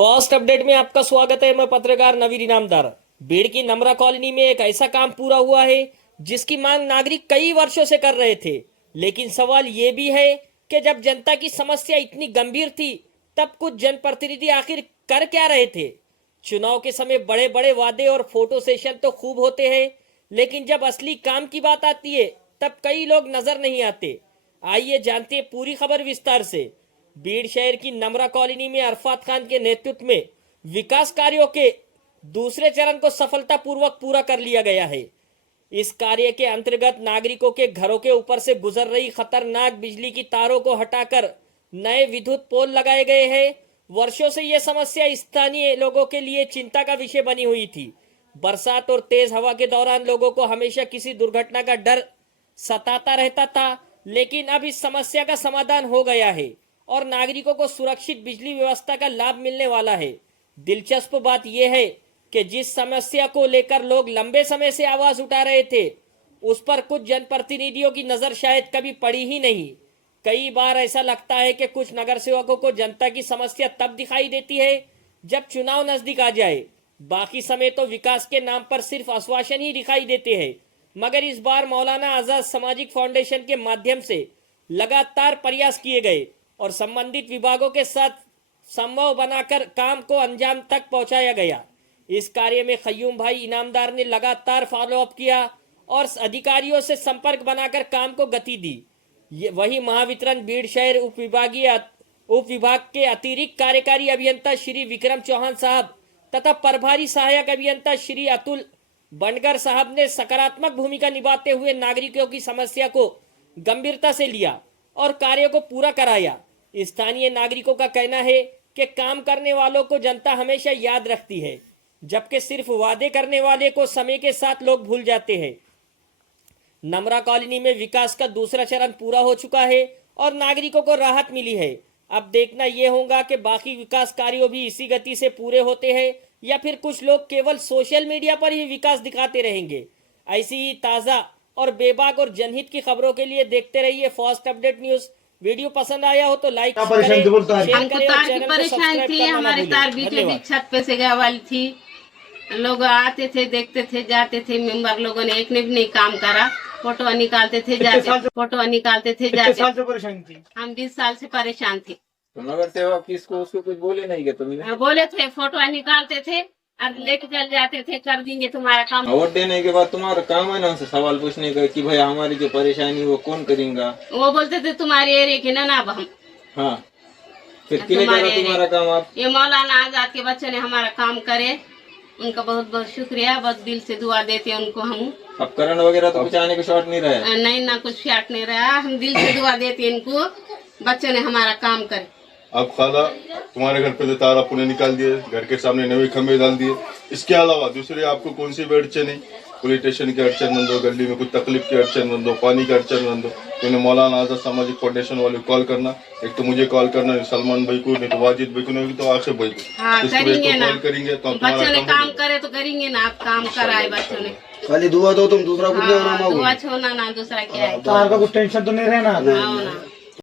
First update में आपका स्वागत है। मैं पत्रकार नवीर इनामदार। बीड़ की नमरा कॉलोनी में एक ऐसा काम पूरा हुआ है जिसकी मांग नागरिक कई वर्षों से कर रहे थे, लेकिन सवाल ये भी है कि जब जनता की समस्या इतनी गंभीर थी तब कुछ जनप्रतिनिधि आखिर कर क्या रहे थे। चुनाव के समय बड़े बड़े वादे और फोटो सेशन तो खूब होते हैं, लेकिन जब असली काम की बात आती है तब कई लोग नजर नहीं आते। आइए जानते हैं पूरी खबर विस्तार से। बीड़ शहर की नमरा कॉलोनी में अरफात खान के नेतृत्व में विकास कार्यों के दूसरे चरण को सफलतापूर्वक पूरा कर लिया गया है। इस कार्य के अंतर्गत नागरिकों के घरों के ऊपर से गुजर रही खतरनाक बिजली की तारों को हटाकर नए विद्युत पोल लगाए गए हैं। वर्षों से यह समस्या स्थानीय लोगों के लिए चिंता का विषय बनी हुई थी। बरसात और तेज हवा के दौरान लोगों को हमेशा किसी दुर्घटना का डर सताता रहता था, लेकिन अब इस समस्या का समाधान हो गया है और नागरिकों को सुरक्षित बिजली व्यवस्था का लाभ मिलने वाला है। दिलचस्प बात यह है कि जिस समस्या को लेकर लोग लंबे समय से आवाज उठा रहे थे, उस पर कुछ जनप्रतिनिधियों की नजर शायद कभी पड़ी ही नहीं। कई बार ऐसा लगता है कि कुछ नगर सेवकों को जनता की समस्या तब दिखाई देती है जब चुनाव नजदीक आ जाए। बाकी समय तो विकास के नाम पर सिर्फ आश्वासन ही दिखाई देते हैं। मगर इस बार मौलाना आजाद सामाजिक फाउंडेशन के माध्यम से लगातार प्रयास किए गए और संबंधित विभागों के साथ समन्वय बनाकर काम को अंजाम तक पहुंचाया गया। इस कार्य में खयूम भाई इनामदार ने लगातार फॉलोअप किया और अधिकारियों से संपर्क बनाकर काम को गति दी। वही महावितरण बीड़ शहर उप विभाग के अतिरिक्त कार्यकारी अभियंता श्री विक्रम चौहान साहब तथा प्रभारी सहायक अभियंता श्री अतुल बनगर साहब ने सकारात्मक भूमिका निभाते हुए नागरिकों की समस्या को गंभीरता से लिया और कार्य को पूरा कराया। स्थानीय नागरिकों का कहना है कि काम करने वालों को जनता हमेशा याद रखती है, जबकि सिर्फ वादे करने वाले को समय के साथ लोग भूल जाते हैं। नमरा कॉलोनी में विकास का दूसरा चरण पूरा हो चुका है और नागरिकों को राहत मिली है। अब देखना यह होगा कि बाकी विकास कार्यों भी इसी गति से पूरे होते हैं या फिर कुछ लोग केवल सोशल मीडिया पर ही विकास दिखाते रहेंगे। ऐसी ही ताज़ा और बेबाक और जनहित की खबरों के लिए देखते रहिए फर्स्ट अपडेट न्यूज। वीडियो पसंद आया हो तो लाइक करें, शेयर करें और चैनल को सब्सक्राइब करना ना भूलें। तार बीच छत पे से गया वाली थी, लोग आते थे, देखते थे, जाते थे। मेंबर लोगों ने एक ने भी नहीं काम करा। फोटो निकालते थे, जाते, फोटो निकालते थे, जाते। हम 20 साल से परेशान थे। तो नगर सेवक किसको उसको कुछ बोले नहीं क्या तुमने? बोले थे, फोटो निकालते थे और लेके चल जाते थे, कर देंगे तुम्हारा काम। वोट देने के बाद तुम्हारा काम है ना उनसे सवाल पूछने का कि भाई हमारी जो परेशानी वो कौन करेगा। वो बोलते थे तुम्हारे एरिया के ना हम। हाँ, फिर किने करा तुम्हारा काम? आप ये मौलाना आजाद के बच्चे ने हमारा काम करे, उनका बहुत बहुत शुक्रिया, बहुत दिल से दुआ देते उनको हम। अब करंट वगैरह तो कुछ आने का शॉर्ट नहीं रहा? नहीं ना, कुछ शॉर्ट नहीं रहा। हम दिल से दुआ देते इनको, बच्चे ने हमारा काम करे। अब खाला तुम्हारे घर पे तो तार आपने निकाल दिए, घर के सामने नए खंभे डाल दिए। इसके अलावा दूसरे आपको कौन सी भी अड़चन नहीं? पुलिस स्टेशन की अड़चन बंद हो, गली में कुछ तकलीफ की अड़चन बंद हो, पानी की अड़चन बंद हो, तो मौलाना आजाद सामाजिक फाउंडेशन वाले कॉल करना। एक तो मुझे कॉल करना, सलमान भाई को, नहीं तो वाजिद भाई को, नहीं तो आशिफ भाई को। हाँ, करेंगे ना, कॉल करेंगे तो बच्चों ने काम करे तो करेंगे ना। आप काम कराए बच्चों ने, खाली दुआ दो, तुम दूसरा कुछ नहीं होना। दुआ छोड़ना ना, दूसरा क्या है? तार का कुछ टेंशन तो नहीं रहना। हाँ ना।